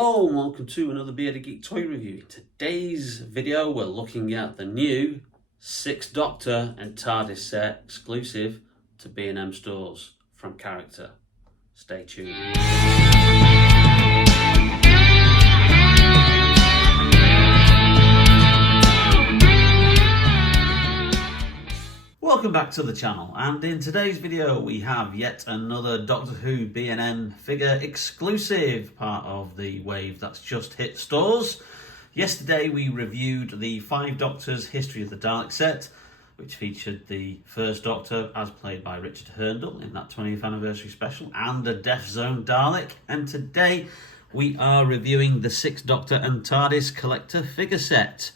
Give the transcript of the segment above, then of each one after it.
Hello and welcome to another Bearded Geek toy review. In today's video we're looking at the new 6th Doctor and Tardis set exclusive to B&M Stores from Character. Stay tuned. Welcome back to the channel, and in today's video we have yet another Doctor Who B&M figure exclusive, part of the wave that's just hit stores. Yesterday we reviewed the 5 Doctors History of the Dalek set, which featured the 1st Doctor as played by Richard Herndl in that 20th anniversary special, and a Death Zone Dalek. And today we are reviewing the 6th Doctor and TARDIS collector figure set,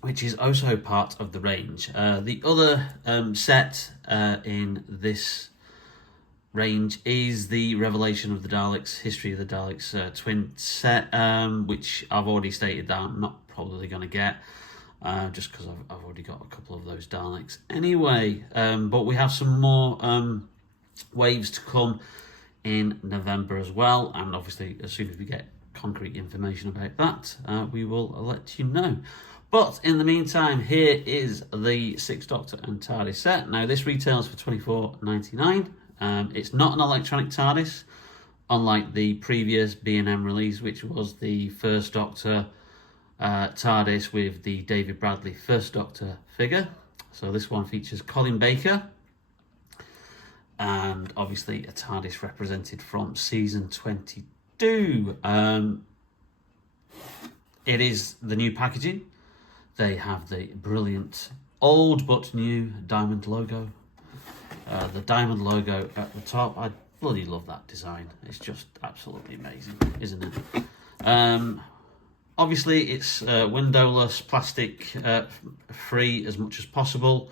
which is also part of the range. The other set in this range is the Revelation of the Daleks, History of the Daleks twin set, which I've already stated that I'm not probably going to get, just because I've already got a couple of those Daleks anyway. But we have some more waves to come in November as well, and obviously as soon as we get concrete information about that, we will let you know. But in the meantime, here is the 6th Doctor and TARDIS set. Now, this retails for $24.99. It's not an electronic TARDIS, unlike the previous B&M release, which was the 1st Doctor TARDIS with the David Bradley 1st Doctor figure. So this one features Colin Baker, and obviously a TARDIS represented from season 22. It is the new packaging. They have the brilliant old but new diamond logo. The diamond logo at the top, I bloody love that design. It's just absolutely amazing, isn't it? Obviously it's windowless, plastic free as much as possible.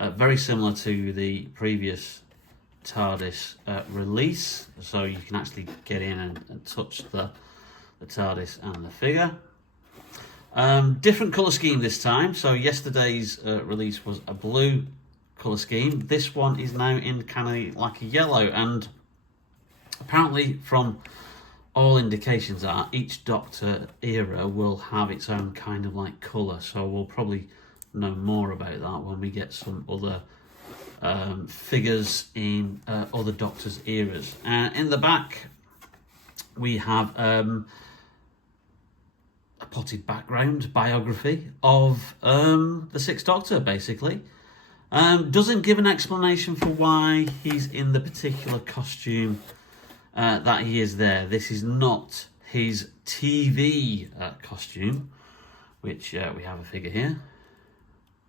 Very similar to the previous TARDIS release. So you can actually get in and touch the TARDIS and the figure. Different colour scheme this time. So yesterday's release was a blue colour scheme. This one is now in kind of like a yellow, and apparently from all indications are each Doctor era will have its own kind of like colour. So we'll probably know more about that when we get some other figures in other Doctors eras. In the back we have a potted background biography of the 6th Doctor, basically. Doesn't give an explanation for why he's in the particular costume that he is there. This is not his TV costume, which we have a figure here.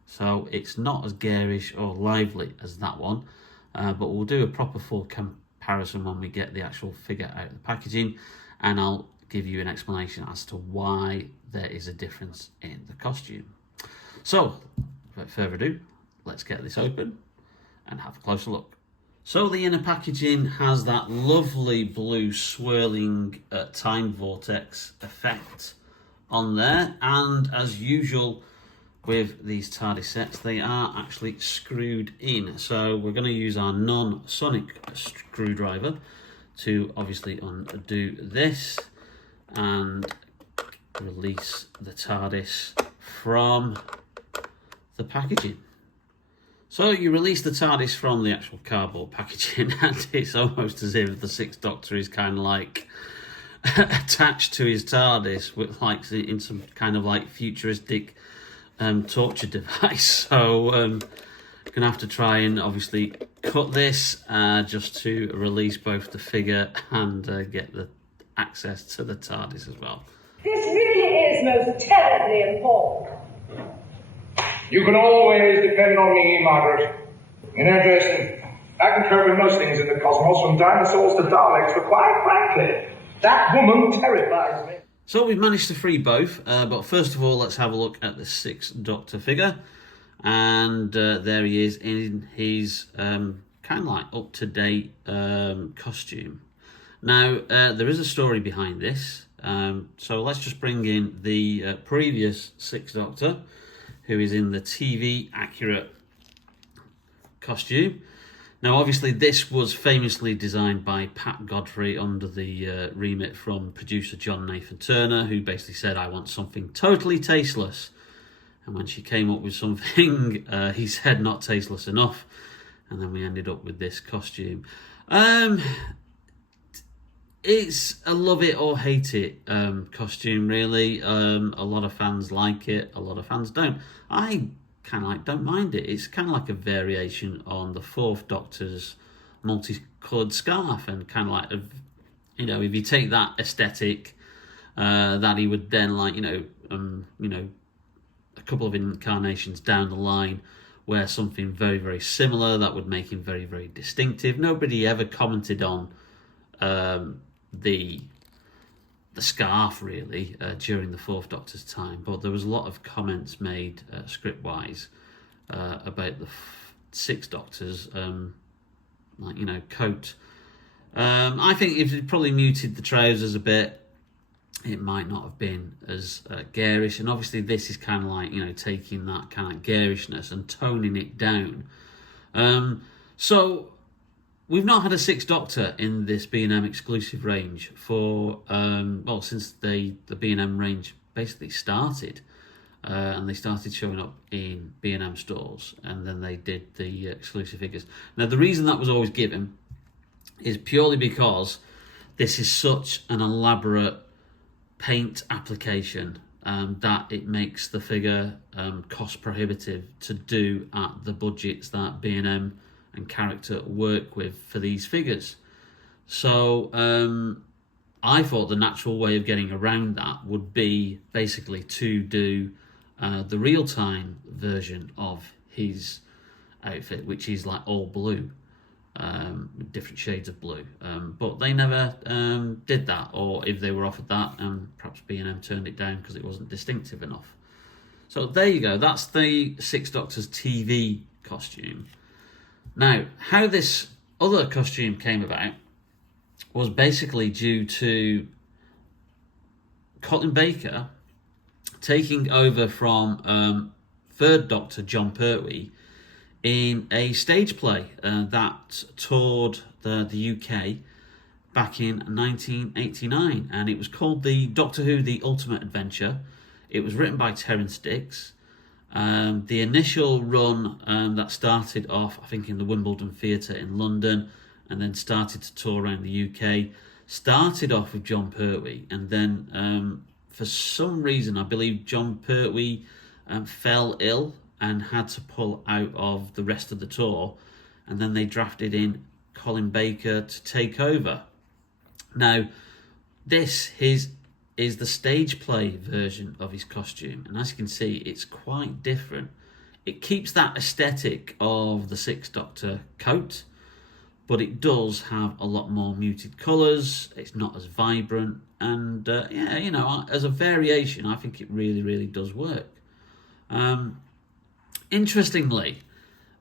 So it's not as garish or lively as that one, but we'll do a proper full comparison when we get the actual figure out of the packaging, and I'll give you an explanation as to why there is a difference in the costume. So, without further ado, let's get this open and have a closer look. So the inner packaging has that lovely blue swirling time vortex effect on there, and as usual with these TARDIS sets, they are actually screwed in. So we're going to use our non-sonic screwdriver to obviously undo this and release the TARDIS from the packaging. So you release the TARDIS from the actual cardboard packaging, and it's almost as if the 6th Doctor is kind of like attached to his TARDIS with like in some kind of like futuristic torture device. So gonna have to try and obviously cut this just to release both the figure and get the access to the TARDIS as well. This really is most terribly important. You can always depend on me, Margaret. You know, Jason, I can cope with most things in the cosmos, from dinosaurs to Daleks, but quite frankly, that woman terrifies me. So we've managed to free both, but first of all, let's have a look at the 6th Doctor figure. And there he is in his kind of like up-to-date costume. Now, there is a story behind this, so let's just bring in the previous 6th Doctor, who is in the TV accurate costume. Now, obviously, this was famously designed by Pat Godfrey under the remit from producer John Nathan Turner, who basically said, I want something totally tasteless. And when she came up with something, he said not tasteless enough. And then we ended up with this costume. It's a love it or hate it costume, really. A lot of fans like it, a lot of fans don't. I kind of don't mind it. It's kind of like a variation on the Fourth Doctor's multicoloured scarf, and kind of like, if you take that aesthetic, that he would then a couple of incarnations down the line wear something very, very similar that would make him very, very distinctive. Nobody ever commented on the scarf, really, during the Fourth Doctor's time, but there was a lot of comments made script-wise about the Sixth Doctor's coat. I think if it probably muted the trousers a bit, it might not have been as garish. And obviously this is kind of like, taking that kind of garishness and toning it down. So we've not had a Sixth Doctor in this B&M exclusive range for, since the B&M range basically started. And they started showing up in B&M stores, and then they did the exclusive figures. Now, the reason that was always given is purely because this is such an elaborate paint application that it makes the figure cost prohibitive to do at the budgets that B&M and character work with for these figures. So I thought the natural way of getting around that would be basically to do the real-time version of his outfit, which is like all blue, different shades of blue. But they never did that, or if they were offered that, perhaps B&M turned it down because it wasn't distinctive enough. So there you go. That's the Sixth Doctor's TV costume. Now, how this other costume came about was basically due to Colin Baker taking over from Third Doctor John Pertwee in a stage play that toured the UK back in 1989, and it was called the Doctor Who The Ultimate Adventure. It was written by Terrance Dicks. The initial run that started off, I think, in the Wimbledon Theatre in London, and then started to tour around the UK, started off with John Pertwee, and then for some reason, I believe John Pertwee fell ill and had to pull out of the rest of the tour, and then they drafted in Colin Baker to take over. Now, this is the stage play version of his costume, and as you can see, it's quite different. It keeps that aesthetic of the Sixth Doctor coat, but it does have a lot more muted colours. It's not as vibrant, and as a variation, I think it really, really does work. Interestingly,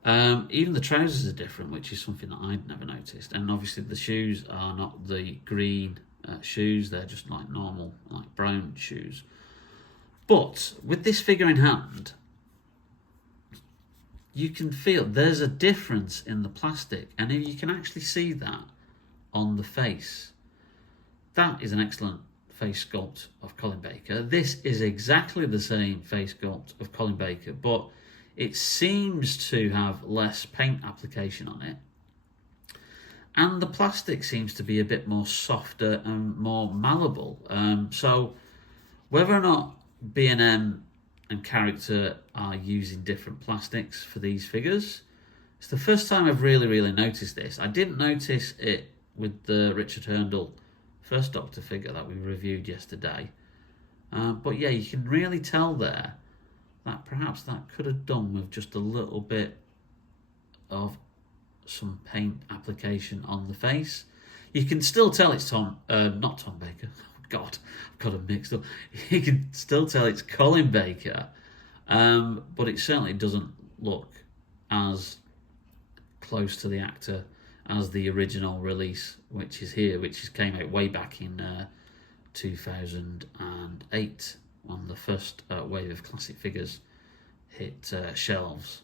even the trousers are different, which is something that I'd never noticed. And obviously the shoes are not the green shoes, they're just like normal, like brown shoes. But with this figure in hand, you can feel there's a difference in the plastic, and you can actually see that on the face. That is an excellent face sculpt of Colin Baker. This is exactly the same face sculpt of Colin Baker, but it seems to have less paint application on it. And the plastic seems to be a bit more softer and more malleable. So whether or not B&M and character are using different plastics for these figures, it's the first time I've really, really noticed this. I didn't notice it with the Richard Herndl First Doctor figure that we reviewed yesterday. But yeah, you can really tell there that perhaps that could have done with just a little bit of some paint application on the face. You can still tell it's not Tom Baker. Oh God, I've got them mixed up. You can still tell it's Colin Baker, but it certainly doesn't look as close to the actor as the original release, which came out way back in 2008 when the first wave of classic figures hit shelves.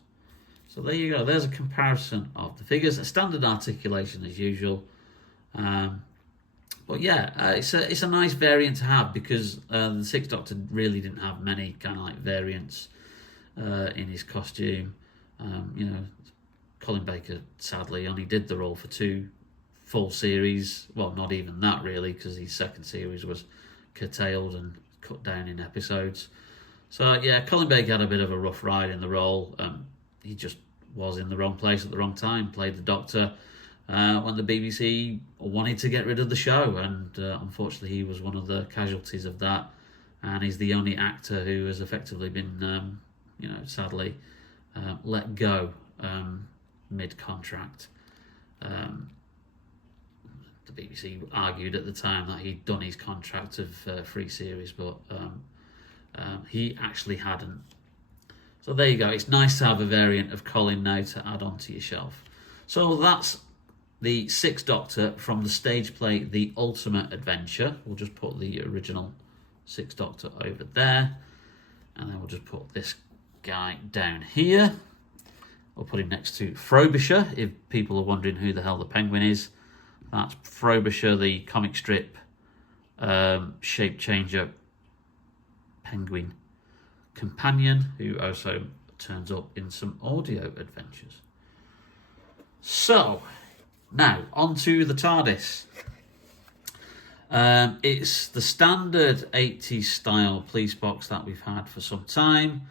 So there you go. There's a comparison of the figures. A standard articulation as usual. But yeah, it's a nice variant to have because the Sixth Doctor really didn't have many kind of like variants in his costume. Colin Baker sadly only did the role for 2 full series. Well, not even that really, because his second series was curtailed and cut down in episodes. So yeah, Colin Baker had a bit of a rough ride in the role. He just was in the wrong place at the wrong time. Played the Doctor when the BBC wanted to get rid of the show, and unfortunately he was one of the casualties of that. And he's the only actor who has effectively been, sadly let go mid-contract. The BBC argued at the time that he'd done his contract of 3 series, but he actually hadn't. So there you go. It's nice to have a variant of Colin now to add onto your shelf. So that's the Sixth Doctor from the stage play The Ultimate Adventure. We'll just put the original Sixth Doctor over there, and then we'll just put this guy down here. We'll put him next to Frobisher, if people are wondering who the hell the Penguin is. That's Frobisher, the comic strip shape changer penguin companion, who also turns up in some audio adventures. So, now, onto the TARDIS. It's the standard 80s style police box that we've had for some time.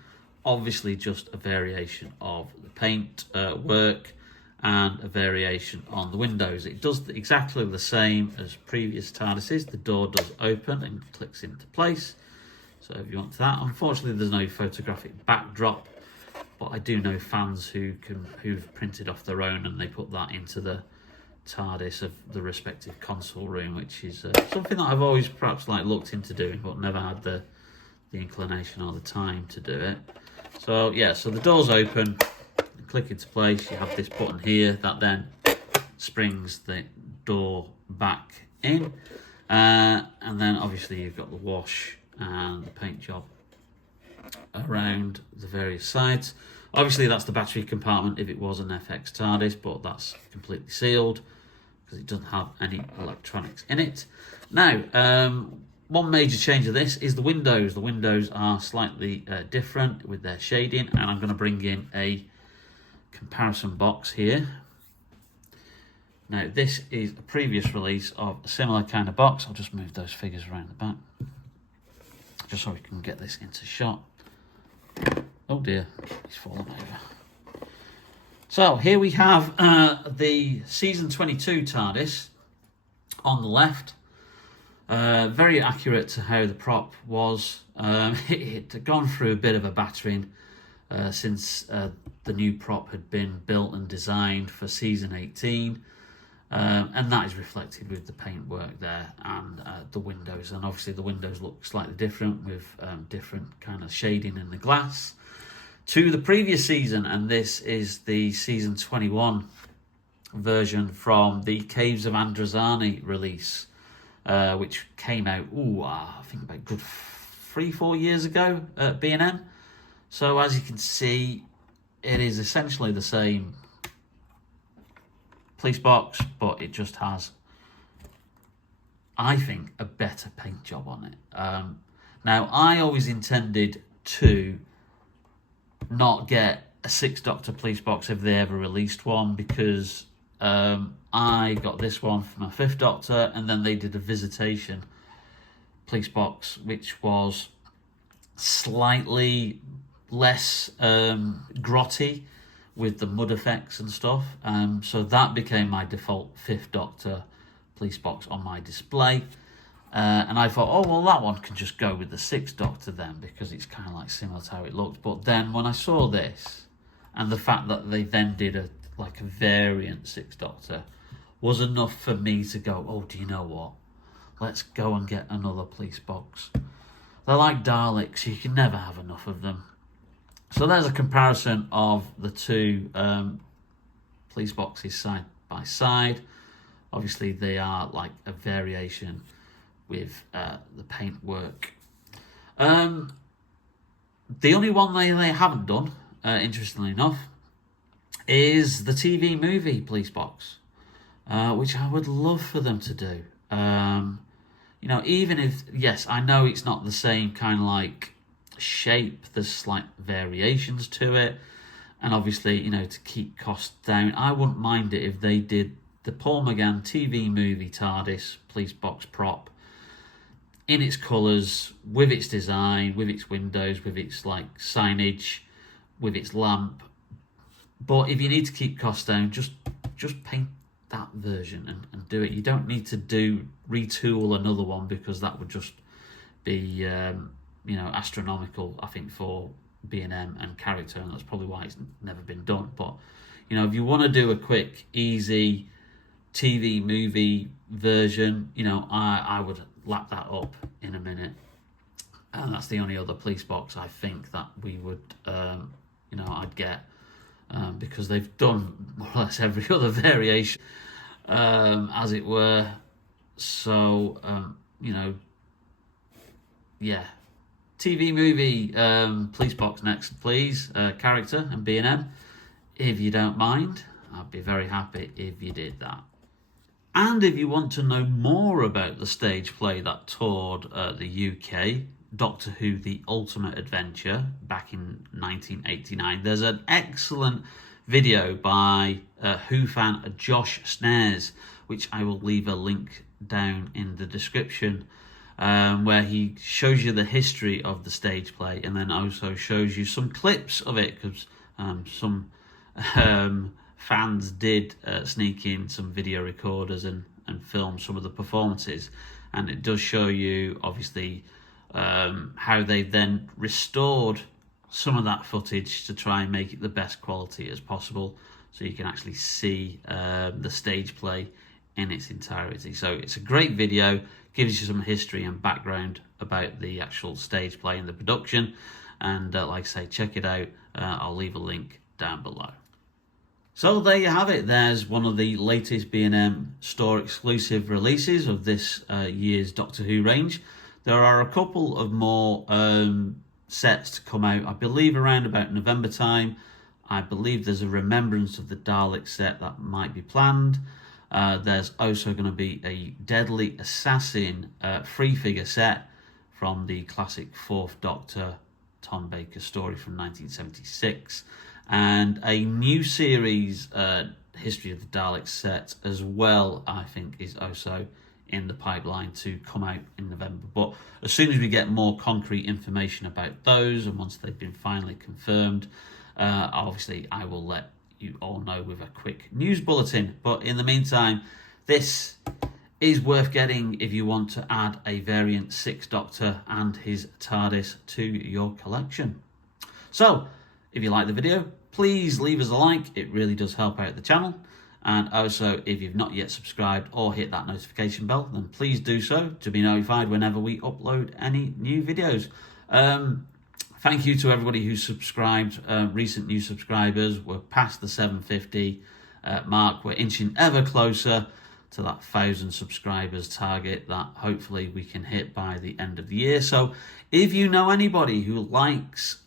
Obviously just a variation of the paint work and a variation on the windows. It does exactly the same as previous TARDISes. The door does open and clicks into place. So if you want that, unfortunately there's no photographic backdrop, but I do know fans who've printed off their own and they put that into the TARDIS of the respective console room, which is something that I've always perhaps looked into doing, but never had the inclination or the time to do it. So yeah, so the door's open, click into place. You have this button here that then springs the door back in, and then obviously you've got the wash and the paint job around the various sides. Obviously that's the battery compartment if it was an FX TARDIS, but that's completely sealed because it doesn't have any electronics in it. Now, one major change of this is the windows. The windows are slightly different with their shading, and I'm going to bring in a comparison box here. Now, this is a previous release of a similar kind of box. I'll just move those figures around the back, just so we can get this into shot. Oh dear, he's fallen over. So here we have the season 22 TARDIS on the left. Very accurate to how the prop was. It had gone through a bit of a battering since the new prop had been built and designed for season 18. And that is reflected with the paintwork there and the windows. And obviously the windows look slightly different with different kind of shading in the glass to the previous season. And this is the season 21 version from the Caves of Androzani release, which came out, I think about good 3-4 years ago at B&M. So as you can see, it is essentially the same police box, but it just has, I think, a better paint job on it. Now, I always intended to not get a Sixth Doctor police box if they ever released one, because I got this one for my Fifth Doctor, and then they did a Visitation police box, which was slightly less grotty with the mud effects and stuff. So that became my default Fifth Doctor police box on my display. And I thought, oh, well, that one can just go with the Sixth Doctor then, because it's kind of like similar to how it looked. But then when I saw this, and the fact that they then did a variant Sixth Doctor, was enough for me to go, oh, do you know what? Let's go and get another police box. They're like Daleks, you can never have enough of them. So there's a comparison of the two police boxes side by side. Obviously they are like a variation with the paintwork. The only one they haven't done, interestingly enough, is the TV movie Police Box, which I would love for them to do. You know, even if, yes, I know it's not the same kind of like shape, there's slight variations to it, and obviously, you know, to keep costs down, I wouldn't mind it if they did the Paul McGann TV movie Tardis Police Box prop in its colours, with its design, with its windows, with its like signage, with its lamp. But if you need to keep costs down, just paint that version and do it. You don't need to retool another one, because that would just be you know, astronomical, I think, for B&M and character, and that's probably why it's never been done. But you know, if you want to do a quick, easy TV movie version, you know, I would lap that up in a minute. And that's the only other Police Box I think that we would you know, I'd get, because they've done more or less every other variation, as it were. So you know, yeah, TV movie Police Box next, please. Character and B&M, if you don't mind. I'd be very happy if you did that. And if you want to know more about the stage play that toured the UK, Doctor Who The Ultimate Adventure, back in 1989, there's an excellent video by Who fan Josh Snares, which I will leave a link down in the description, where he shows you the history of the stage play, and then also shows you some clips of it, because some fans did sneak in some video recorders and film some of the performances, and it does show you obviously how they've then restored some of that footage to try and make it the best quality as possible, so you can actually see the stage play in its entirety. So it's a great video, gives you some history and background about the actual stage play and the production, and like I say, check it out. I'll leave a link down below. So there you have it. There's one of the latest B&M store exclusive releases of this year's Doctor Who range. There are a couple of more sets to come out, I believe around about November time. I believe there's a Remembrance of the Dalek set that might be planned. There's also going to be a Deadly Assassin free figure set from the classic Fourth Doctor Tom Baker story from 1976. And a new series, History of the Daleks set as well, I think is also in the pipeline to come out in November. But as soon as we get more concrete information about those, and once they've been finally confirmed, obviously I will let you all know with a quick news bulletin. But in the meantime, this is worth getting if you want to add a variant Sixth Doctor and his TARDIS to your collection. So if you like the video, please leave us a like. It really does help out the channel. And also, if you've not yet subscribed or hit that notification bell, then please do so to be notified whenever we upload any new videos. Thank you to everybody who subscribed, recent new subscribers. We're past the 750 mark. We're inching ever closer to that 1,000 subscribers target that hopefully we can hit by the end of the year. So if you know anybody who likes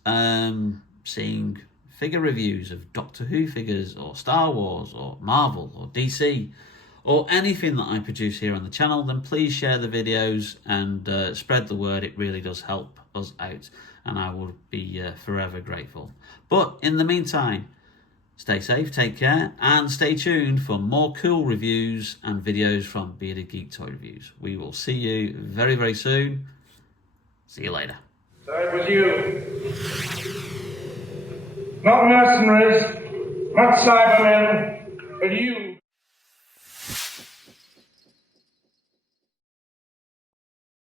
seeing figure reviews of Doctor Who figures, or Star Wars, or Marvel, or DC, or anything that I produce here on the channel, then please share the videos and spread the word. It really does help us out, and I will be forever grateful. But in the meantime, stay safe, take care, and stay tuned for more cool reviews and videos from Bearded Geek Toy Reviews. We will see you very, very soon. See you later. So it was you. Not mercenaries, not Cybermen, but you.